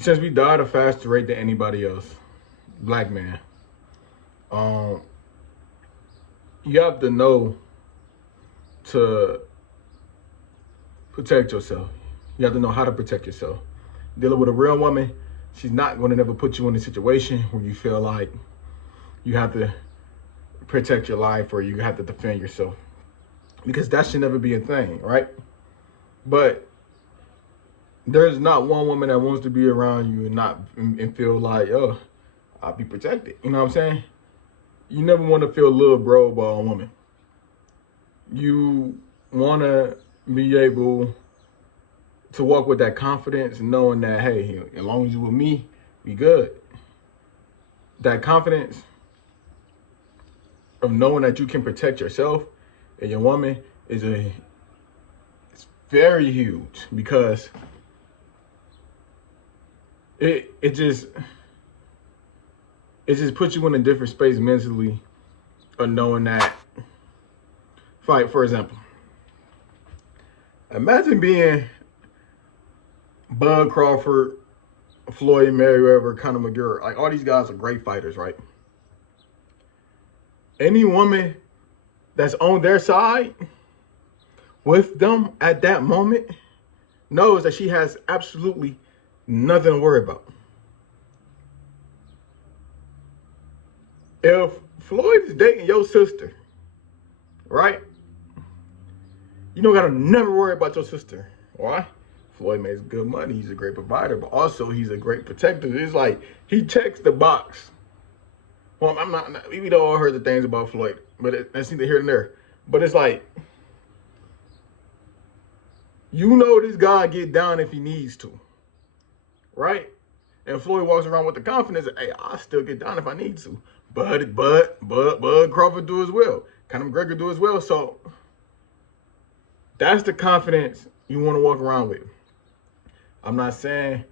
since we die at a faster rate than anybody else, black man, um, you have to know to protect yourself. You have to know how to protect yourself. Dealing with a real woman, she's not going to never put you in a situation where you feel like you have to protect your life or you have to defend yourself, because that should never be a thing, right? But there's not one woman that wants to be around you and feel like, oh, I'll be protected. You know what I'm saying? You never want to feel little bro by a woman. You want to be able to walk with that confidence, knowing that, hey, as long as you with me, we good. That confidence of knowing that you can protect yourself and your woman it's very huge, because it just puts you in a different space mentally of knowing that. For example, imagine being Bud Crawford, Floyd Mayweather, Conor McGregor. Like, all these guys are great fighters, right? Any woman that's on their side with them at that moment knows that she has absolutely nothing to worry about. If Floyd is dating your sister, right? You don't gotta never worry about your sister. Why? Floyd makes good money. He's a great provider, but also he's a great protector. It's like he checks the box. Well, I'm not we all heard the things about Floyd, but that's neither here and there. But it's like, you know, this guy get down if he needs to, right? And Floyd walks around with the confidence that, hey, I'll still get down if I need to. Bud Crawford do as well. Conor McGregor do as well. So that's the confidence you want to walk around with. I'm not saying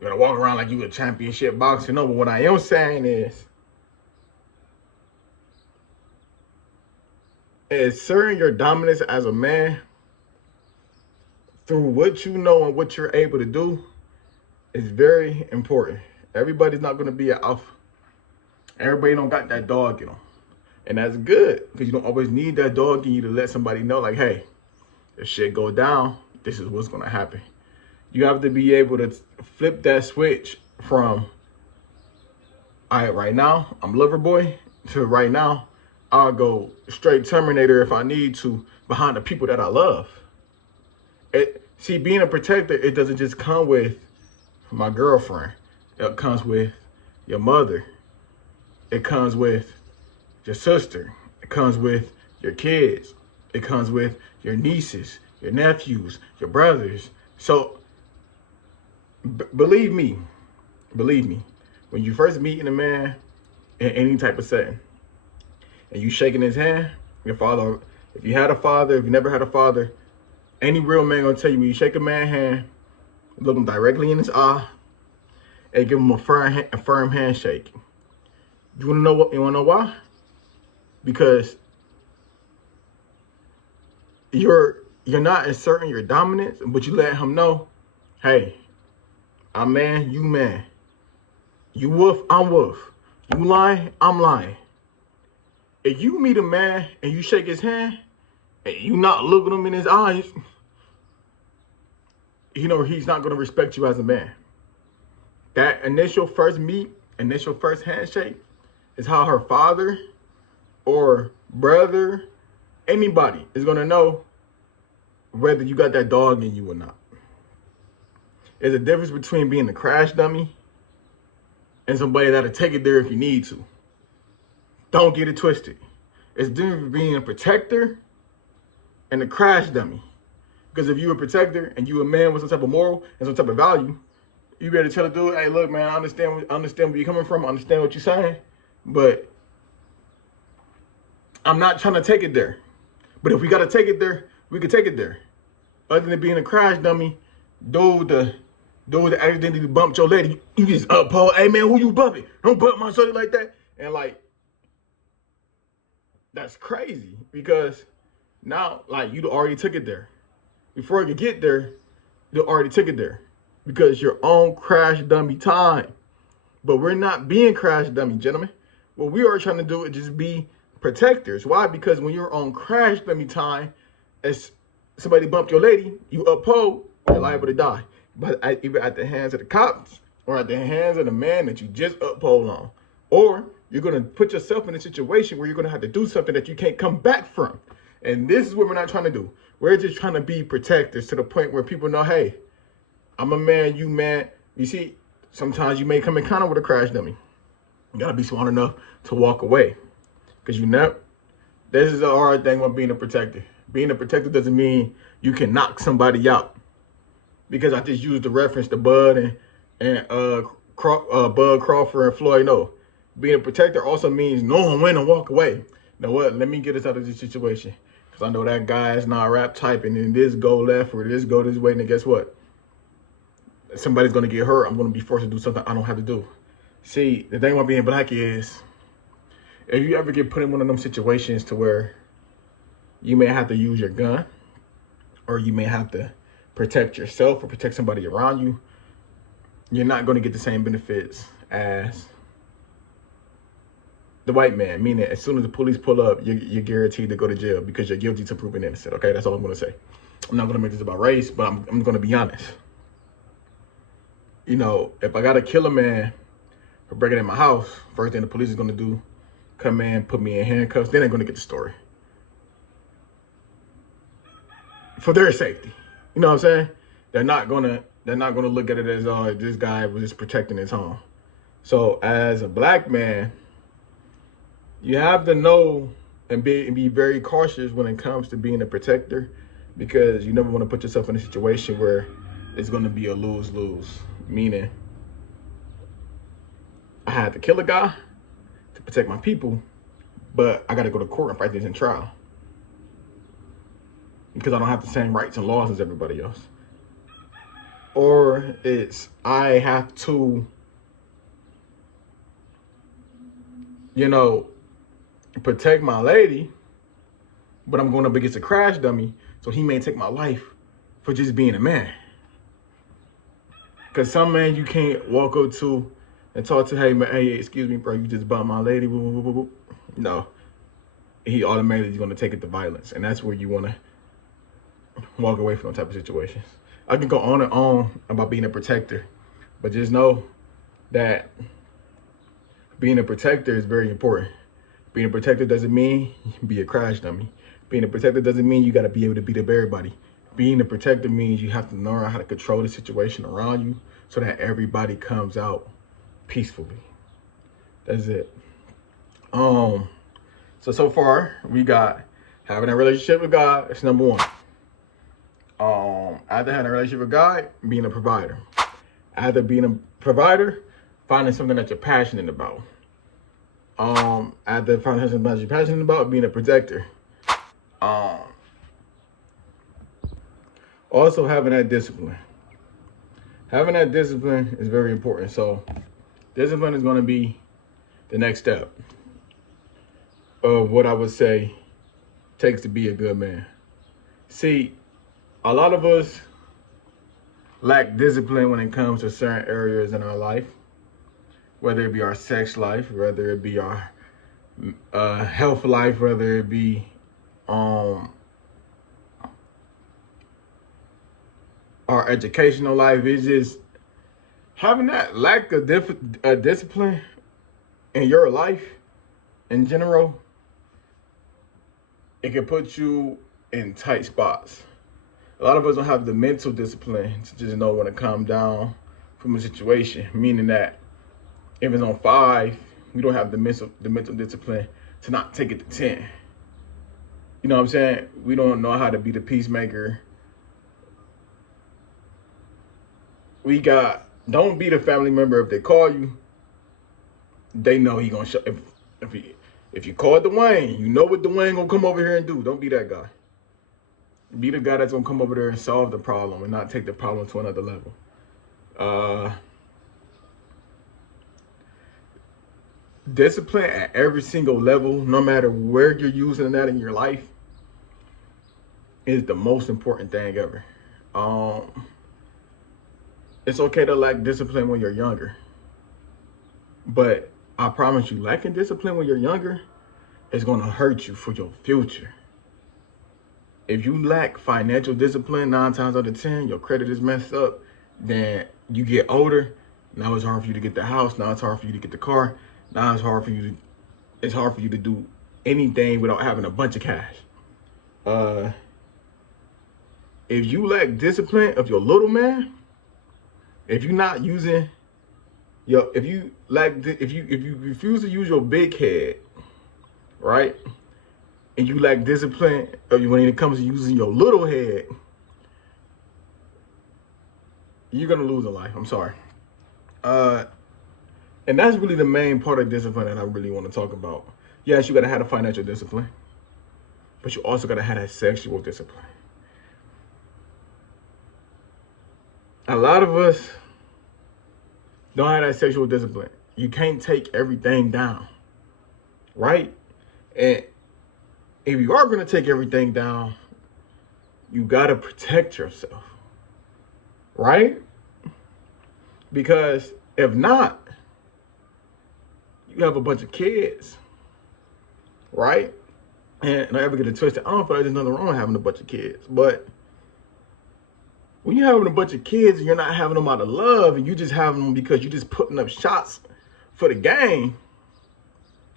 you're gonna walk around like you a championship boxer, no, but what I am saying is asserting your dominance as a man through what you know and what you're able to do is very important. Everybody's not gonna be an alpha. Everybody don't got that dog in them. And that's good, because you don't always need that dog in you to let somebody know, like, hey, if shit go down, this is what's gonna happen. You have to be able to flip that switch from, all right, right now, I'm lover boy, to right now, I'll go straight Terminator if I need to, behind the people that I love. See, being a protector, it doesn't just come with my girlfriend. It comes with your mother. It comes with your sister. It comes with your kids. It comes with your nieces, your nephews, your brothers. So believe me, when you first meeting a man in any type of setting and you shaking his hand, your father, if you had a father, if you never had a father, any real man gonna tell you, when you shake a man's hand, look him directly in his eye and give him a firm handshake. You wanna know why? Because you're not asserting your dominance, but you let him know, hey, I'm man, you man. You wolf, I'm wolf. You lying, I'm lying. If you meet a man and you shake his hand and you not looking him in his eyes, you know he's not gonna respect you as a man. That initial first meet, initial first handshake is how her father or brother, anybody is gonna know whether you got that dog in you or not. There's a difference between being a crash dummy and somebody that'll take it there if you need to. Don't get it twisted. It's different from being a protector and a crash dummy. Because if you're a protector and you a man with some type of moral and some type of value, you better tell the dude, hey, look, man, I understand where you're coming from. I understand what you're saying, but I'm not trying to take it there. But if we got to take it there, we can take it there. Other than being a crash dummy, dude that accidentally bumped your lady, you just uphold, hey, man, who you bumping? Don't bump my shorty like that. And, like, that's crazy, because now, like, you already took it there. Before you could get there, you already took it there. because you're on crash dummy time. But we're not being crash dummy, gentlemen. What we are trying to do is just be protectors. Why? Because when you're on crash dummy time, as somebody bumped your lady, you uphold, you're liable to die. But either at the hands of the cops or at the hands of the man that you just uphold on. Or you're going to put yourself in a situation where you're going to have to do something that you can't come back from. And this is what we're not trying to do. We're just trying to be protectors to the point where people know, hey, I'm a man, you man. You see, sometimes you may come in contact with a crash dummy. You got to be smart enough to walk away. Because you know, this is the hard thing about being a protector. Being a protector doesn't mean you can knock somebody out. Because I just used the reference to Bud and Bud Crawford and Floyd. No, being a protector also means knowing when to walk away. You know what? Let me get us out of this situation. Because I know that guy is not rap typing and this go left or this go this way. And then guess what? Somebody's going to get hurt. I'm going to be forced to do something I don't have to do. See, the thing about being black is, if you ever get put in one of them situations to where you may have to use your gun, or you may have to protect yourself or protect somebody around you, you're not going to get the same benefits as the white man. Meaning, as soon as the police pull up, you're guaranteed to go to jail because you're guilty to proving innocent. Okay, that's all I'm going to say. I'm not going to make this about race, but I'm going to be honest. You know, if I got to kill a man for breaking in my house, first thing the police is going to do, come in, put me in handcuffs, then they're going to get the story. For their safety. You know what I'm saying? They're not gonna look at it as, oh, this guy was just protecting his home. So as a black man, you have to know and be very cautious when it comes to being a protector, because you never want to put yourself in a situation where it's gonna be a lose-lose. Meaning, I had to kill a guy to protect my people, but I gotta go to court and fight this in trial. Because I don't have the same rights and laws as everybody else. Or it's, I have to, you know, protect my lady, but I'm going up against a crash dummy, so he may take my life for just being a man. Because some man you can't walk up to and talk to, hey, man, hey, excuse me, bro, you just bumped my lady. No, he automatically is going to take it to violence. And that's where you want to walk away from those type of situations. I can go on and on about being a protector, but just know that being a protector is very important. Being a protector doesn't mean be a crash dummy. Being a protector doesn't mean you got to be able to beat up everybody. Being a protector means you have to learn how to control the situation around you so that everybody comes out peacefully. That's it. So far we got having a relationship with God. It's number one. After having a relationship with God, being a provider. After being a provider, finding something that you're passionate about. After finding something that you're passionate about, being a protector. Also having that discipline. Having that discipline is very important. So discipline is going to be the next step of what I would say takes to be a good man. See, a lot of us lack discipline when it comes to certain areas in our life, whether it be our sex life, whether it be our health life, whether it be our educational life. It's just having that lack of discipline in your life in general, it can put you in tight spots. A lot of us don't have the mental discipline to just know when to calm down from a situation, meaning that if it's on 5, we don't have the mental discipline to not take it to 10. You know what I'm saying? We don't know how to be the peacemaker. Don't be the family member. If they call you, they know he gonna show. If you call Dwayne, you know what Dwayne gonna come over here and do. Don't be that guy. Be the guy that's gonna come over there and solve the problem and not take the problem to another level. Discipline at every single level, no matter where you're using that in your life, is the most important thing ever. It's okay to lack discipline when you're younger. But I promise you, lacking discipline when you're younger is going to hurt you for your future. If you lack financial discipline 9 times out of 10, your credit is messed up, then you get older. Now it's hard for you to get the house. Now it's hard for you to get the car. Now it's hard for you to do anything without having a bunch of cash. If you lack discipline of your little man, if you're not using if you refuse to use your big head, right? And you lack discipline when it comes to using your little head, you're gonna lose a life. I'm sorry. And that's really the main part of discipline that I really want to talk about. Yes, you gotta have a financial discipline, but you also gotta have that sexual discipline. A lot of us don't have that sexual discipline. You can't take everything down, right? And if you are going to take everything down, you got to protect yourself, right? Because if not, you have a bunch of kids, right? And don't ever get it twisted. I don't feel like there's nothing wrong with having a bunch of kids, but when you're having a bunch of kids and you're not having them out of love and you just having them because you're just putting up shots for the game,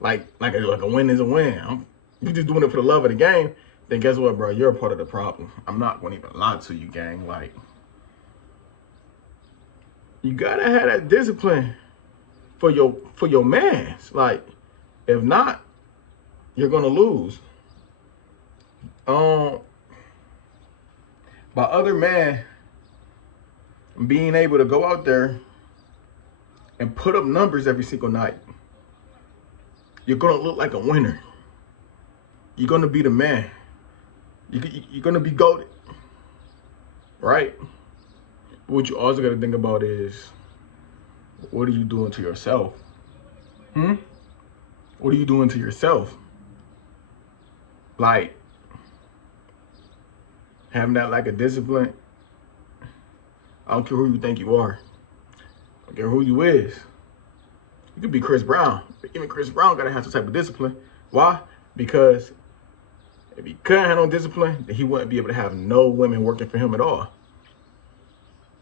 like a win is a win. You're just doing it for the love of the game, then guess what, bro? You're a part of the problem. I'm not going to even lie to you, gang. Like, you got to have that discipline for your mans. Like, if not, you're going to lose. By other men being able to go out there and put up numbers every single night, you're going to look like a winner. You're going to be the man. You're going to be goated, right? But what you also got to think about is, what are you doing to yourself? What are you doing to yourself? Like, having that lack of discipline, I don't care who you think you are. I don't care who you is. You could be Chris Brown. But even Chris Brown got to have some type of discipline. Why? Because if he couldn't have no discipline, then he wouldn't be able to have no women working for him at all.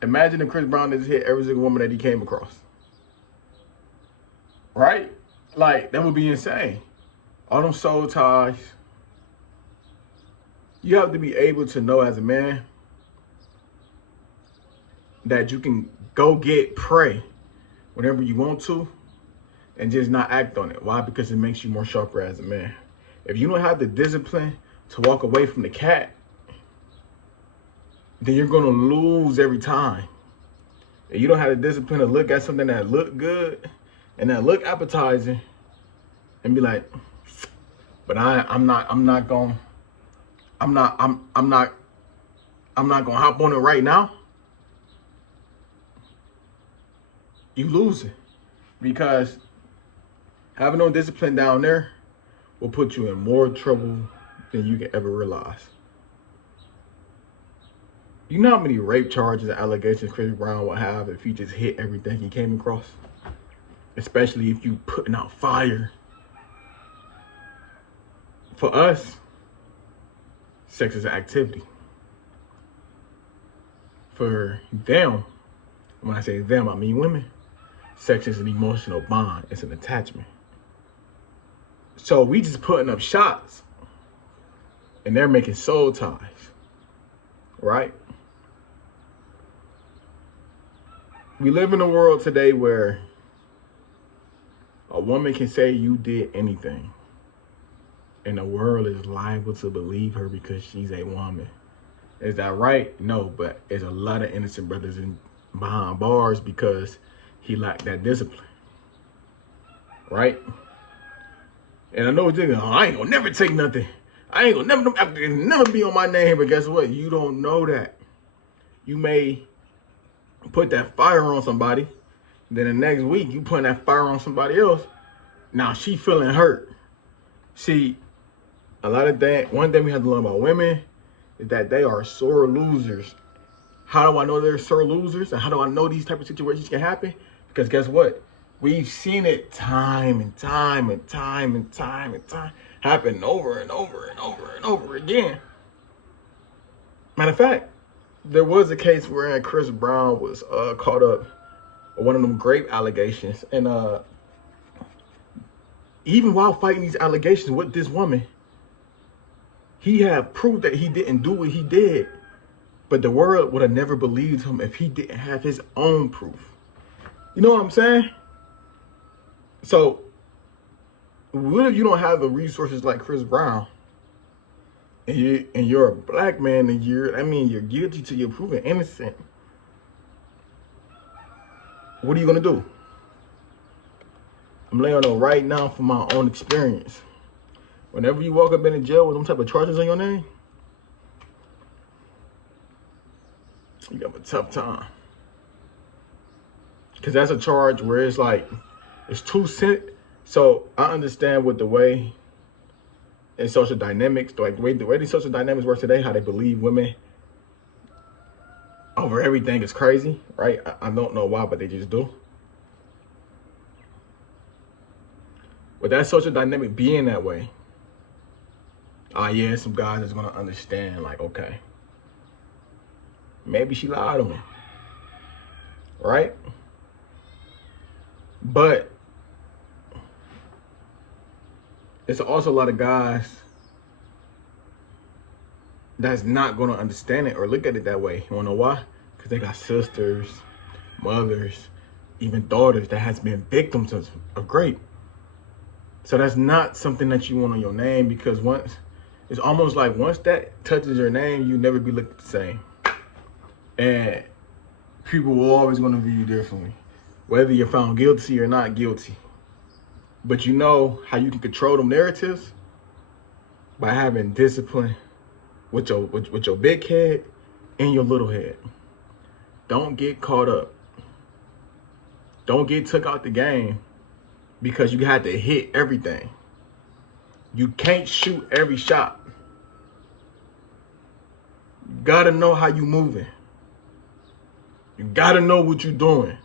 Imagine if Chris Brown just hit every single woman that he came across. Right? Like, that would be insane. All them soul ties. You have to be able to know as a man that you can go get prey whenever you want to and just not act on it. Why? Because it makes you more sharper as a man. If you don't have the discipline to walk away from the cat, then you're going to lose every time. If you don't have the discipline to look at something that look good and that look appetizing and be like, but I'm not gonna hop on it right now, you lose it. Because having no discipline down there will put you in more trouble than you can ever realize. You know how many rape charges and allegations Chris Brown would have if he just hit everything he came across? Especially if you putting out fire. For us, sex is an activity. For them, when I say them, I mean women, sex is an emotional bond. It's an attachment. So we just putting up shots and they're making soul ties, right? We live in a world today where a woman can say you did anything and the world is liable to believe her because she's a woman. Is that right? No, but there's a lot of innocent brothers behind bars because he lacked that discipline, right? And I know what you're thinking, I ain't gonna never take nothing. I ain't gonna never be on my name, but guess what? You don't know that. You may put that fire on somebody, then the next week you putting that fire on somebody else. Now she feeling hurt. See, one thing we have to learn about women is that they are sore losers How do I know they're sore losers? And how do I know these type of situations can happen? Because guess what? We've seen it time and time and time and time and time happen over and over and over and over again. Matter of fact, there was a case where Chris Brown was caught up with one of them grape allegations. And even while fighting these allegations with this woman, he had proof that he didn't do what he did. But the world would have never believed him if he didn't have his own proof. You know what I'm saying? So, what if you don't have the resources like Chris Brown, and you're a black man, and you're guilty till you're proven innocent? What are you gonna do? I'm laying on right now from my own experience. Whenever you walk up in a jail with them type of charges on your name, you have a tough time. Because that's a charge where it's like, it's too so I understand with the way in social dynamics, like the way the social dynamics work today, how they believe women over everything is crazy, right? I don't know why, but they just do. With that social dynamic being that way, yeah, some guys is gonna understand, like, okay, maybe she lied on me, right? But it's also a lot of guys that's not going to understand it or look at it that way. You want to know why? Because they got sisters, mothers, even daughters that has been victims of rape. So that's not something that you want on your name, because it's almost like once that touches your name, you never be looked the same. And people will always going to view you differently, whether you're found guilty or not guilty. But you know how you can control them narratives? By having discipline with your big head and your little head. Don't get caught up. Don't get took out the game because you had to hit everything. You can't shoot every shot. You gotta know how you moving. You gotta know what you're doing.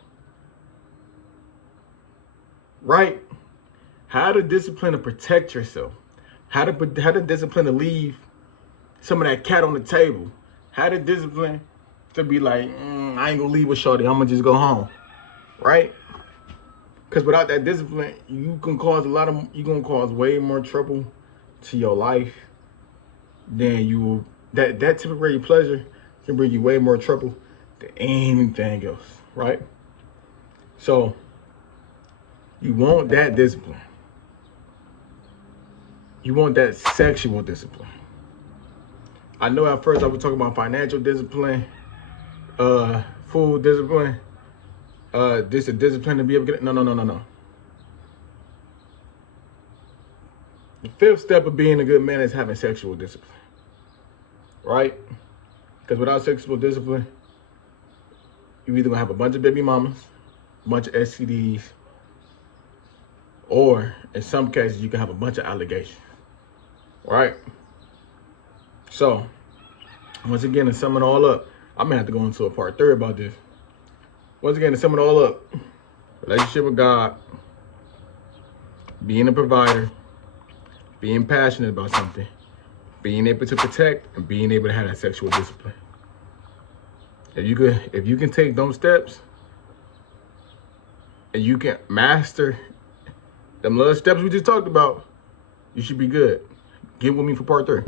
Right? How to discipline to protect yourself. How to discipline to leave some of that cat on the table. How to discipline to be like, I ain't gonna leave with shorty, I'm gonna just go home. Right? Because without that discipline, you're gonna cause way more trouble to your life than that temporary pleasure can bring you way more trouble than anything else, right? So you want that discipline. You want that sexual discipline. I know at first I was talking about financial discipline, food discipline, this a discipline to be able to get it. No. The fifth step of being a good man is having sexual discipline, right? Because without sexual discipline, you're either gonna have a bunch of baby mamas, a bunch of STDs, or in some cases, you can have a bunch of allegations, right? So, once again, to sum it all up, I'm gonna have to go into a part 3 about this. Once again, to sum it all up, relationship with God, being a provider, being passionate about something, being able to protect, and being able to have that sexual discipline. If you can take those steps, and you can master them little steps we just talked about, you should be good. Get with me for part 3.